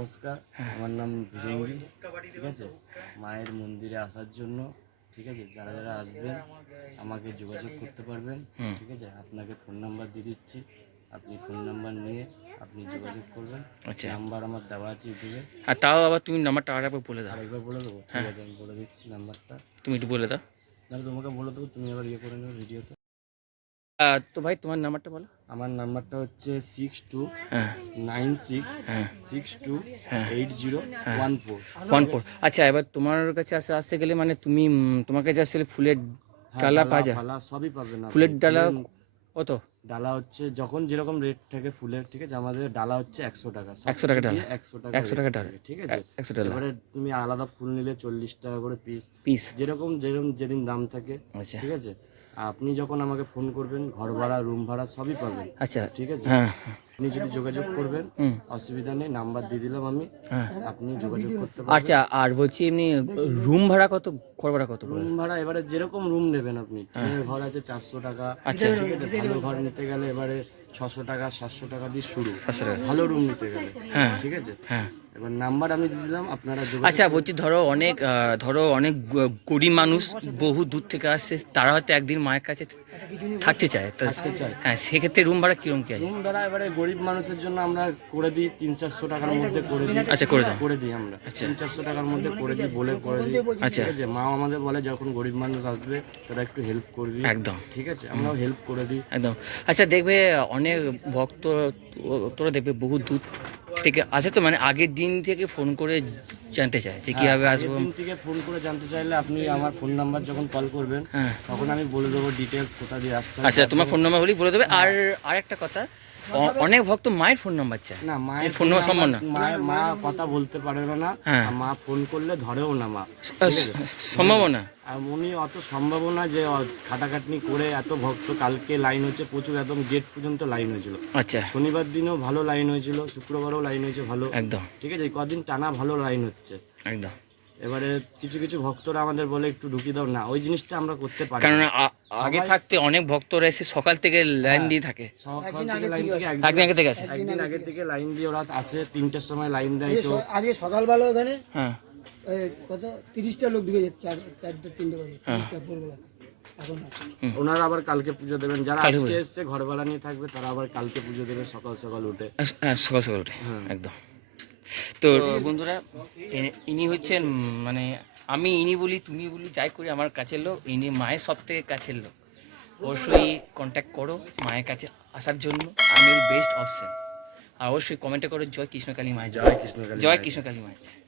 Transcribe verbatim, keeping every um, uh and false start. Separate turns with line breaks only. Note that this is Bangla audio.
নমস্কার, আমার নাম ভিরেঙ্গি। ঠিক আছে, মায়ের মন্দিরে আসার জন্য ঠিক আছে যারা যারা আসবেন আমাকে যোগাযোগ করতে পারবেন। ঠিক আছে, আপনাকে ফোন নাম্বার দিয়ে দিচ্ছি, আপনি ফোন নাম্বার নিয়ে আপনি যোগাযোগ করবেন।
আচ্ছা,
নাম্বার আমার দেওয়া আছে ইউটিউবে।
আর তাও আবার তুমি নাম্বারটা আরেকবার বলে দাও।
আরেকবার বলে দেবো? ঠিক আছে, আমি বলে দিচ্ছি নাম্বারটা।
তুমি একটু বলে দাও।
তাহলে তোমাকে বলে দেবো, তুমি আবার ইয়ে করে নেবে ভিডিওতে।
আহ, তো ভাই তোমার নাম্বারটা বলো।
আমার নাম্বারটা হচ্ছে সিক্স টু
হ্যাঁ
নাইন সিক্স
হ্যাঁ
সিক্স টু
হ্যাঁ
eight zero one four
one four আচ্ছা, এবার তোমার কাছে আসে আসতে গেলে মানে তুমি উম, তোমার কাছে আসলে ফুলের ডালা পাওয়া যায়?
ফালা সবই পাবেন আপনি।
ফুলের ডালা কত?
ডালা হচ্ছে যখন যেরকম রেট থাকে ফুলের, ঠিক আছে, আমাদের ডালা হচ্ছে একশো টাকা,
একশো টাকা ডালা,
একশো টাকা
একশো টাকা ডালা,
ঠিক আছে।
একশো ডালা
এবারে তুমি আলাদা ফুল নিলে চল্লিশ টাকা করে পিস
পিস।
যেরকম যেরকম যেদিন দাম থাকে।
আচ্ছা
ঠিক আছে, আপনি যখন আমাকে ফোন করবেন ঘর ভাড়া রুম ভাড়া সবই পাবেন।
আচ্ছা
ঠিক আছে,
হ্যাঁ
আপনি যদি যোগাযোগ করবেন
হুম
অসুবিধা নেই, নাম্বার দিয়ে দিলাম আমি,
হ্যাঁ
আপনি যোগাযোগ করতে পারবেন।
আচ্ছা, আর বলছি এমনি রুম ভাড়া কত, ঘর ভাড়া কত?
রুম ভাড়া এবারে যেরকম রুম নেবেন আপনি, টিনের ঘর আছে চারশো টাকা।
আচ্ছা
ঠিক আছে, ভালো ঘর নিতে গেলে এবারে ছশো টাকা সাতশো টাকা দিয়ে শুরু,
সাতশো টাকা
ভালো রুম নিতে গেলে।
হ্যাঁ
ঠিক আছে,
হ্যাঁ
এবার নাম্বার আমি দিয়ে দিলাম, আপনারা যোগাযোগ
আচ্ছা, বলছি ধরো অনেক আহ, ধরো অনেক গ- গরিব মানুষ বহু দূর থেকে আসছে, তারা হয়তো একদিন মায়ের কাছে থাকতে চায়, তো
থাকতে চাই।
হ্যাঁ সেক্ষেত্রে রুম ভাড়া কিরকম কি আছে?
রুম ভাড়া এবারে গরিব মানুষের জন্য আমরা করে দিই তিন চারশো টাকার মধ্যে করে দিই।
আচ্ছা, করে দাও।
করে দিই আমরা
আচ্ছা।
তিন চারশো টাকার মধ্যে করে দিই, বলে করে দিই।
আচ্ছা।
ঠিক আছে, মা আমাদের বলে যখন গরিব মানুষ আসবে তোরা একটু হেল্প করবি।
একদম
ঠিক আছে, আমরাও হেল্প করে দিই।
একদম। আচ্ছা, দেখবে অনেক ভক্ত তো- তোরা দেখবে বহু দূর থেকে আসে, তো মানে আগের দিন থেকে ফোন করে জানতে চায় যে কীভাবে
হ্যাঁ,
আসবো।
আগের দিন থেকে ফোন করে জানতে চাইলে আপনি আমার ফোন নাম্বার যখন কল করবেন
হ্যাঁ
তখন আমি বলে দেবো ডিটেলস, কোথা দিয়ে আসতে হবে।
আচ্ছা, তোমার ফোন নাম্বার হলেই বলে দেবে। আর আরেকটা কথা, অ- অনেক ভক্ত মায়ের ফোন নাম্বার চায়।
না, মায়ের
ফোন নাম্বার সম্ভব না।
মায়ের মা কথা বলতে পারে না।
হ্যাঁ।
আর মা ফোন করলে ধরেও না মা।
আহ, সম্ভাবনা।
আর উনি অত সম্ভাবনা যে অ- খাটাখাটনি করে এত ভক্ত, কালকে লাইন হচ্ছে প্রচুর, একদম গেট পর্যন্ত লাইন হয়েছিল।
আচ্ছা
শনিবার দিনও ভালো লাইন হয়েছিল, শুক্রবারও লাইন হয়েছে ভালো।
একদম
ঠিক আছে, এই কদিন টানা ভালো লাইন হচ্ছে।
একদম।
এবারে কিছু কিছু ভক্তরা আমাদের বলে একটু ঢুকিয়ে দাও, না ওই জিনিসটা আমরা করতে পারি
কারণ
না।
আ- আগে থাকতে অনেক ভক্তরা এসে সকাল থেকে লাইন দিয়ে থাকে।
সকাল থেকে লাইন থেকে
একদিন আগে থেকে আসে।
একদিন আগে থেকে লাইন দিয়ে ওরা আসে, তিনটের সময় লাইন দেয়। তো
আজকে সকালবেলা ওখানে
হ্যাঁ
এই কত তিরিশটা লোক ঢুকে যাচ্ছে, চার চারটে তিনটে বাজে তিরিশটা ভোরবেলা এখন আছে।
ওনারা আবার কালকে পুজো দেবেন, যারা
কালকে
আজকে
পুজো।
এসছে ঘর ভাড়া নিয়ে থাকবে তারা আবার কালকে পুজো দেবে সকাল সকাল উঠে।
আস- হ্যাঁ, সকাল সকাল উঠে
হ্যাঁ।
একদম। তো বন্ধুরা, এ- ইনি হচ্ছেন উম, মানে আমি ইনি বলি তুমি বলি যাই করি, আমার কাছের লোক। ইনি মায়ের সব থেকে কাছের লোক। অবশ্যই কন্ট্যাক্ট করো মায়ের কাছে আসার জন্য, আমি বেস্ট অপশন। আর অবশ্যই কমেন্টে করো জয় কৃষ্ণকালী মায়ের জয়,
জয় কৃষ্ণ কালী
জয়
মায়ের।
কৃষ্ণকালী মায়ের।